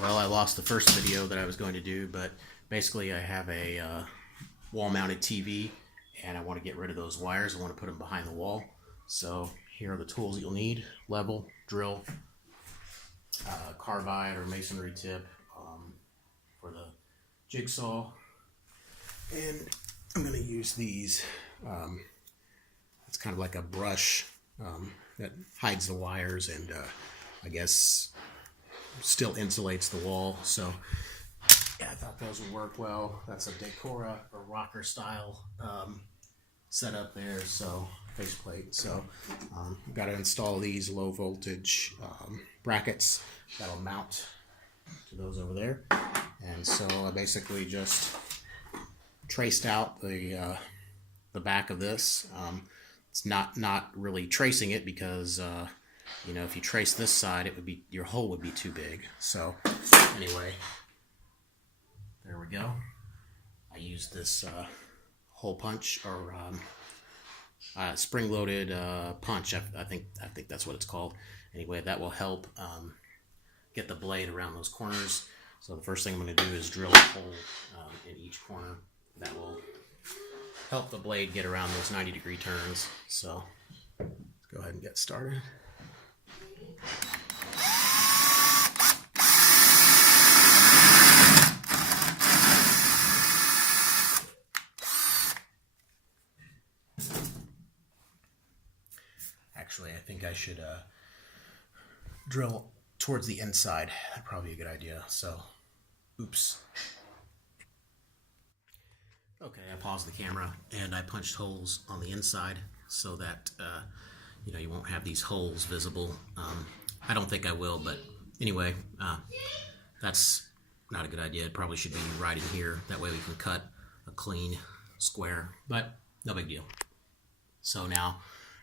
Well, I lost the first video that I was going to do, but basically I have a wall-mounted TV and I want to get rid of those wires. I want to put them behind the wall. So here are the tools you'll need: level, drill, carbide or masonry tip for the jigsaw, and I'm going to use these. It's kind of like a brush that hides the wires and I guess still insulates the wall. So yeah, I thought those would work well. That's a Decora or rocker style setup there. So faceplate. So I've got to install these low voltage brackets that'll mount to those over there. And so I basically just traced out the back of this. It's not really tracing it because you know, if you trace this side, it would be, your hole would be too big. So anyway, there we go. I used this hole punch or spring-loaded punch. I think that's what it's called. Anyway, that will help get the blade around those corners. So the first thing I'm going to do is drill a hole in each corner. That will help the blade get around those 90-degree turns. So let's go ahead and get started. Actually, I think I should drill towards the inside. That'd probably be a good idea. So, oops. Okay, I paused the camera and I punched holes on the inside so that you know, you won't have these holes visible. I don't think I will, but anyway, that's not a good idea. It probably should be right in here. That way we can cut a clean square, but no big deal. So now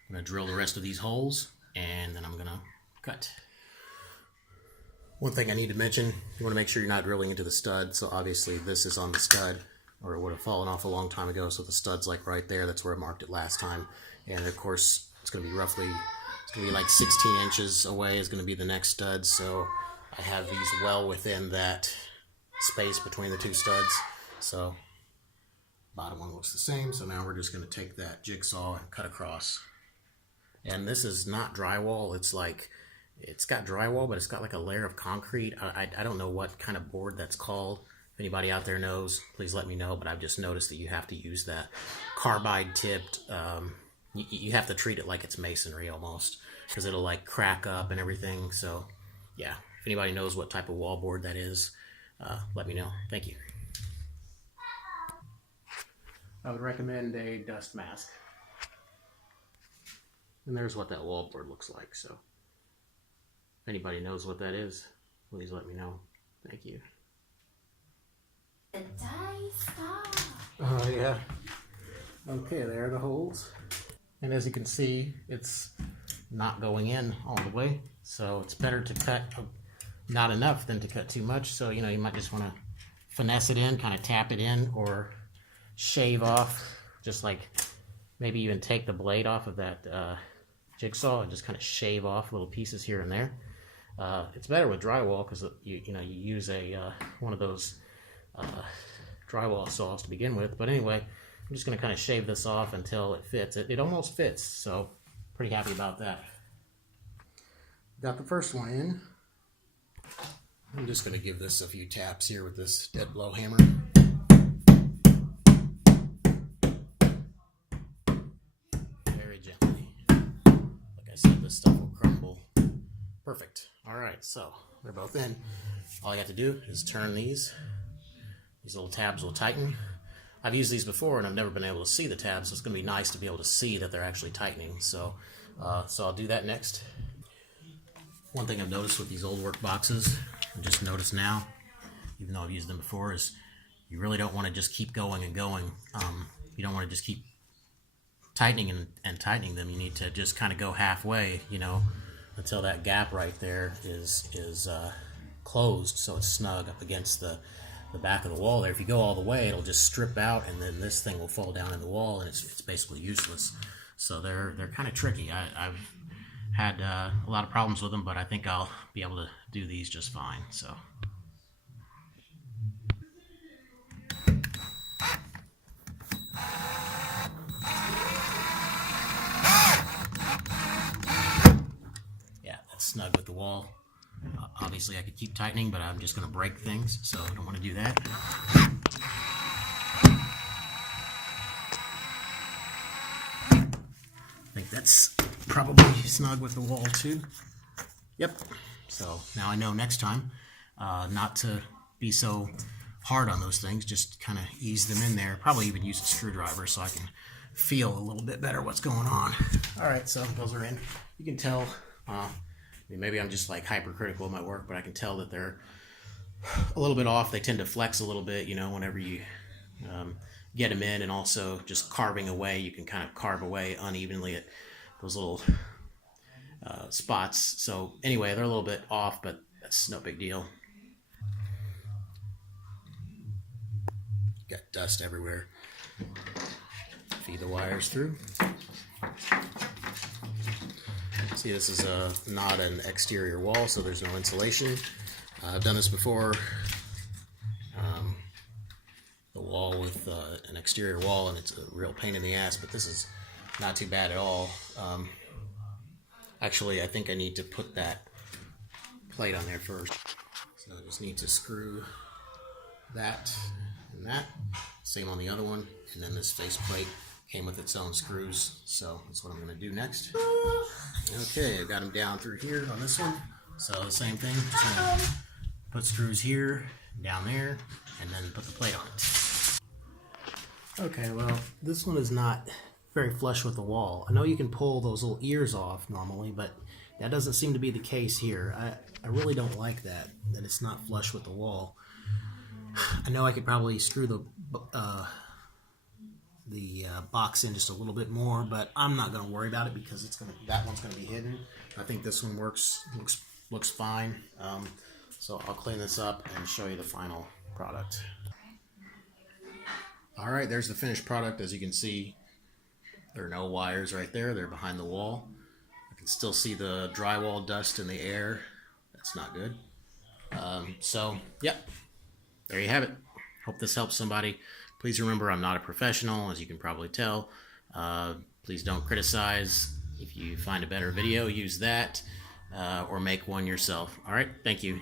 I'm going to drill the rest of these holes and then I'm going to cut. One thing I need to mention, you want to make sure you're not drilling into the stud. So obviously this is on the stud, or it would have fallen off a long time ago. So the stud's like right there. That's where I marked it last time. And of course, it's going to be roughly, it's going to be like 16 inches away is going to be the next stud. So I have these well within that space between the two studs. So bottom one looks the same. So now we're just going to take that jigsaw and cut across. And this is not drywall. It's like, it's got drywall, but it's got like a layer of concrete. I don't know what kind of board that's called. If anybody out there knows, please let me know. But I've just noticed that you have to use that carbide tipped. You have to treat it like it's masonry almost, because it'll like crack up and everything. So yeah, if anybody knows what type of wall board that is, let me know. Thank you. I would recommend a dust mask. And there's what that wall board looks like. So if anybody knows what that is, please let me know. Thank you. Oh yeah. Okay, there are the holes. And as you can see, it's not going in all the way. So it's better to cut not enough than to cut too much. So, you know, you might just want to finesse it in, kind of tap it in, or shave off, just like maybe even take the blade off of that jigsaw and just kind of shave off little pieces here and there. It's better with drywall because you use a one of those drywall saws to begin with. But anyway, I'm just going to kind of shave this off until it fits. It almost fits, so pretty happy about that. Got the first one in. I'm just going to give this a few taps here with this dead blow hammer. Very gently. Like I said, this stuff will crumble. Perfect. All right, so they're both in. All you have to do is turn these. These little tabs will tighten. I've used these before and I've never been able to see the tabs, so it's going to be nice to be able to see that they're actually tightening. So I'll do that next. One thing I've noticed with these old work boxes, I just noticed now, even though I've used them before, is you really don't want to just keep going and going. You don't want to just keep tightening and tightening them. You need to just kind of go halfway, you know, until that gap right there is closed, so it's snug up against the back of the wall there. If you go all the way, it'll just strip out, and then this thing will fall down in the wall, and it's basically useless. So they're kind of tricky. I've had a lot of problems with them, but I think I'll be able to do these just fine. So snug with the wall. Obviously I could keep tightening, but I'm just going to break things, so I don't want to do that. I think that's probably snug with the wall too. Yep. So now I know next time not to be so hard on those things. Just kind of ease them in there. Probably even use a screwdriver so I can feel a little bit better what's going on. All right, so those are in. You can tell, maybe I'm just like hypercritical of my work, but I can tell that they're a little bit off. They tend to flex a little bit, you know, whenever you get them in, and also just carving away, you can kind of carve away unevenly at those little spots. So anyway, they're a little bit off, but that's no big deal. Got dust everywhere. Feed the wires through. See, this is not an exterior wall, so there's no insulation. I've done this before. The wall with an exterior wall, and it's a real pain in the ass, but this is not too bad at all. Actually, I think I need to put that plate on there first. So I just need to screw that and that. Same on the other one. And then this face plate came with its own screws. So that's what I'm going to do next. Okay, I got them down through here on this one. So the same thing. Just going to put screws here, down there, and then put the plate on it. Okay, well, this one is not very flush with the wall. I know you can pull those little ears off normally, but that doesn't seem to be the case here. I really don't like that it's not flush with the wall. I know I could probably screw the box in just a little bit more, but I'm not going to worry about it because that one's going to be hidden. I think this one looks fine. So I'll clean this up and show you the final product. All right, there's the finished product. As you can see, there are no wires right there. They're behind the wall. I can still see the drywall dust in the air. That's not good. So, yep, there you have it. Hope this helps somebody. Please remember, I'm not a professional, as you can probably tell. Please don't criticize. If you find a better video, use that or make one yourself. All right, thank you.